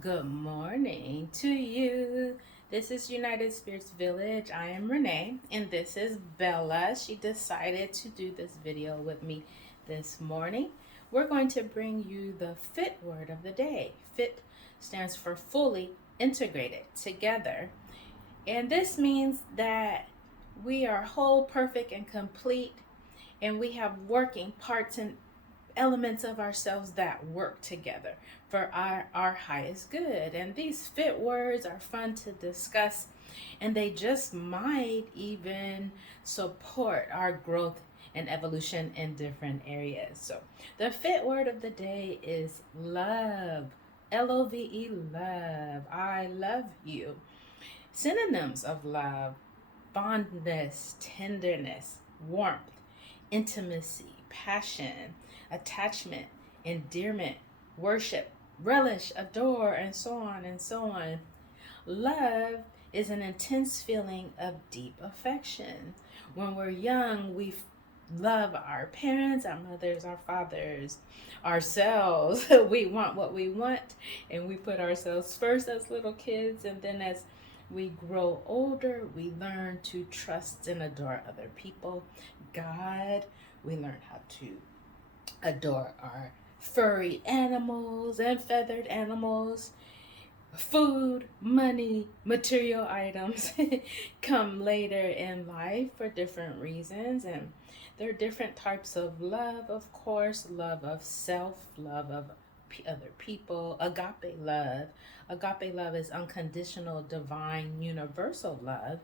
Good morning to you. This is United Spirits Village. I am Renee, and this is Bella. She decided to do this video with me this morning. We're going to bring you the FIT word of the day. FIT stands for fully integrated together. And this means that we are whole, perfect, and complete, and we have working parts and elements of ourselves that work together for our highest good. And these fit words are fun to discuss, and they just might even support our growth and evolution in different areas. So the fit word of the day is love. Love, love. I love you. Synonyms of love: fondness, tenderness, warmth, intimacy, passion, attachment, endearment, worship, relish, adore, and so on and so on. Love is an intense feeling of deep affection. When we're young, we love our parents, our mothers, our fathers, ourselves. We want what we want, and we put ourselves first as little kids, and then as we grow older, we learn to trust and adore other people. God, we learn how to adore our furry animals and feathered animals. Food, money, material items come later in life for different reasons, and there are different types of love, of course: love of self, love of other people. Agape love is unconditional, divine, universal love,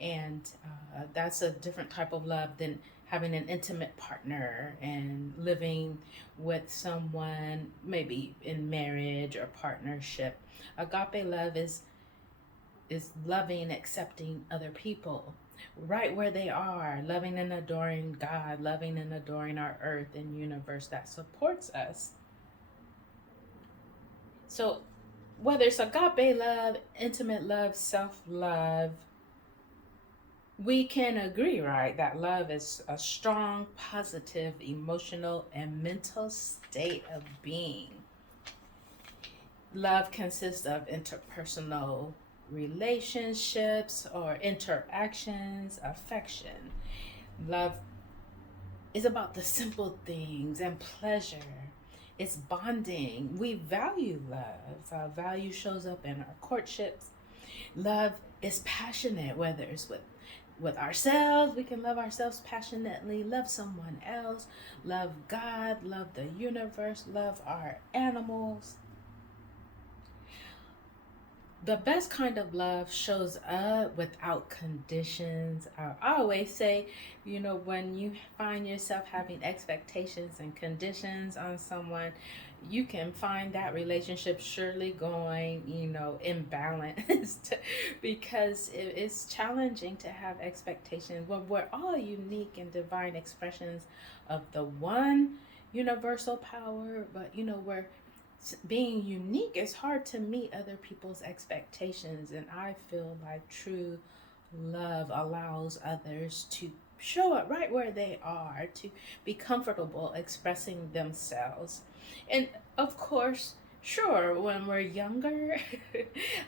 and that's a different type of love than having an intimate partner and living with someone, maybe in marriage or partnership. Agape love is loving, accepting other people right where they are, loving and adoring God, loving and adoring our earth and universe that supports us. So whether it's agape love, intimate love, self-love, we can agree, right, that love is a strong, positive, emotional, and mental state of being. Love consists of interpersonal relationships or interactions, affection. Love is about the simple things and pleasure. It's bonding. We value love. Value shows up in our courtships. Love is passionate, whether it's with ourselves, we can love ourselves passionately, love someone else, love God, love the universe, love our animals. The best kind of love shows up without conditions. I always say, when you find yourself having expectations and conditions on someone, you can find that relationship surely going, imbalanced because it's challenging to have expectations. Well, we're all unique and divine expressions of the one universal power, but we're being unique. It's hard to meet other people's expectations, and I feel like true love allows others to show up right where they are, to be comfortable expressing themselves. And of course, sure, when we're younger,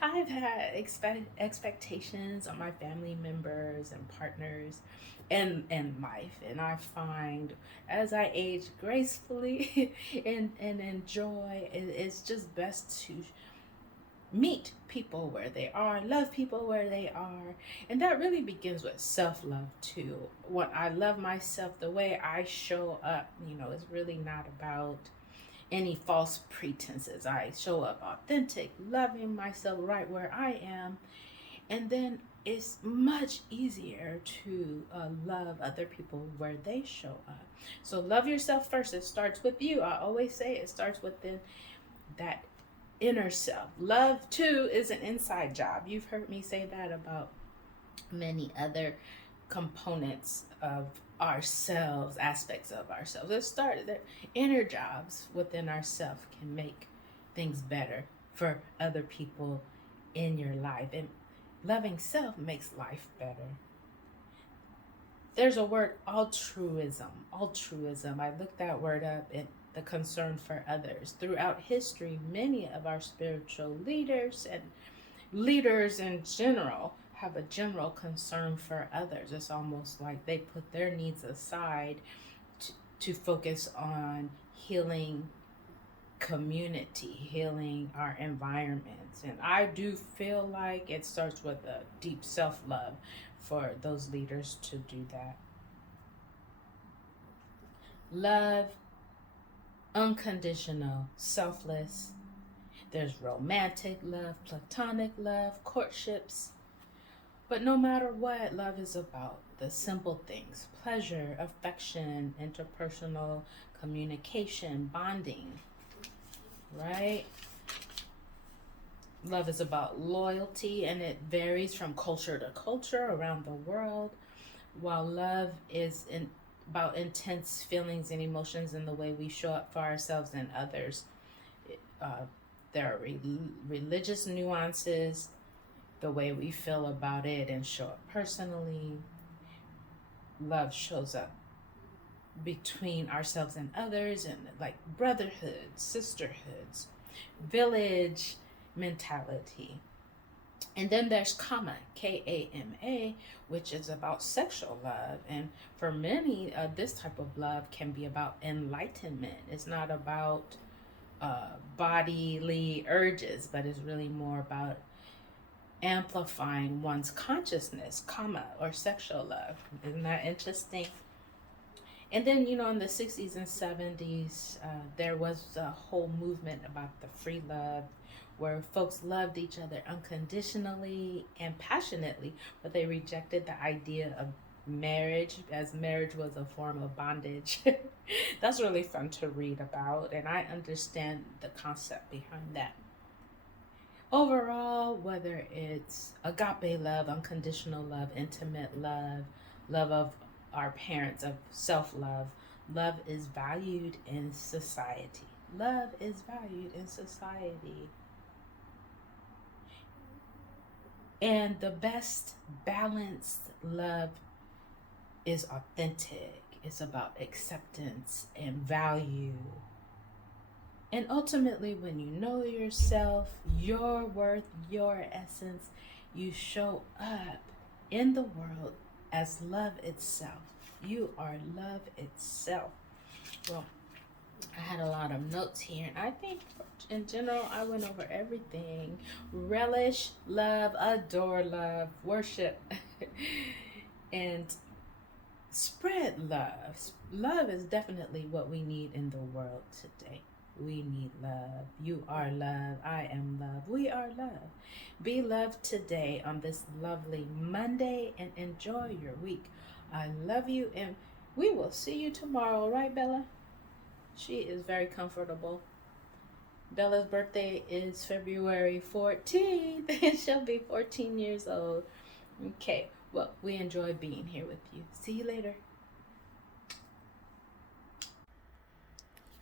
I've had expectations on my family members and partners and life, and I find as I age gracefully and enjoy, it's just best to meet people where they are, love people where they are. And that really begins with self-love too. When I love myself, the way I show up, is really not about any false pretenses. I show up authentic, loving myself right where I am, and then it's much easier to love other people where they show up. So love yourself first. It starts with you. I always say it starts within that inner self. Love too is an inside job. You've heard me say that about many other components of ourselves, aspects of ourselves. Let's start there. Inner jobs within ourselves can make things better for other people in your life, and loving self makes life better. There's a word, altruism. I looked that word up, and the concern for others. Throughout history, many of our spiritual leaders and leaders in general have a general concern for others. It's almost like they put their needs aside to focus on healing community, healing our environments. And I do feel like it starts with a deep self-love for those leaders to do that. Love, unconditional, selfless. There's romantic love, platonic love, courtships. But no matter what, love is about the simple things: pleasure, affection, interpersonal communication, bonding, right? Love is about loyalty, and it varies from culture to culture around the world. While love is about intense feelings and emotions in the way we show up for ourselves and others. There are religious nuances, the way we feel about it and show up personally. Love shows up between ourselves and others, and like brotherhood, sisterhoods, village mentality. And then there's Kama, which is about sexual love. And for many, this type of love can be about enlightenment. It's not about bodily urges, but it's really more about amplifying one's consciousness, Kama, or sexual love. Isn't that interesting? And then, in the 60s and 70s, there was a whole movement about the free love, where folks loved each other unconditionally and passionately, but they rejected the idea of marriage, as marriage was a form of bondage. That's really fun to read about, and I understand the concept behind that. Overall, whether it's agape love, unconditional love, intimate love, love of our parents, of self-love, love is valued in society. Love is valued in society. And the best balanced love is authentic. It's about acceptance and value. And ultimately, when you know yourself, your worth, your essence, you show up in the world as love itself. You are love itself. Well, I had a lot of notes here, and I think in general I went over everything. Relish love, adore love, worship, and spread love. Love is definitely what we need in the world today. We need love. You are love. I am love. We are love. Be loved today on this lovely Monday, and enjoy your week. I love you, and we will see you tomorrow, right, Bella? She is very comfortable. Bella's birthday is February 14th, and she'll be 14 years old. Okay, well, we enjoy being here with you. See you later.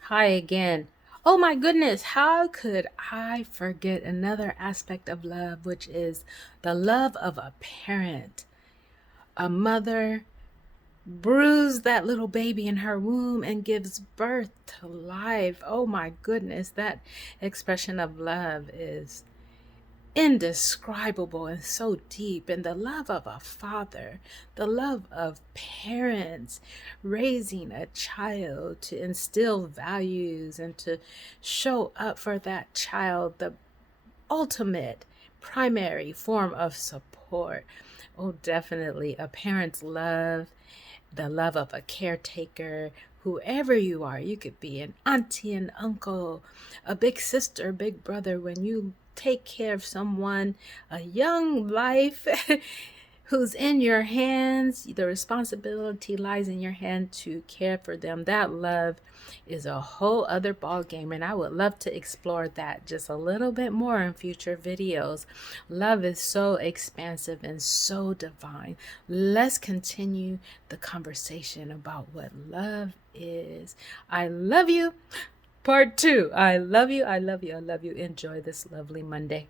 Hi again. Oh my goodness, how could I forget another aspect of love, which is the love of a parent. A mother brews that little baby in her womb and gives birth to life. Oh my goodness, that expression of love is indescribable and so deep. And the love of a father, the love of parents raising a child to instill values and to show up for that child, the ultimate primary form of support. Oh, definitely a parent's love, the love of a caretaker, whoever you are. You could be an auntie and uncle, a big sister, big brother. When you take care of someone, a young life who's in your hands, the responsibility lies in your hand to care for them. That love is a whole other ball game, and I would love to explore that just a little bit more in future videos. Love is so expansive and so divine. Let's continue the conversation about what love is. I love you. Part 2. I love you. I love you. I love you. Enjoy this lovely Monday.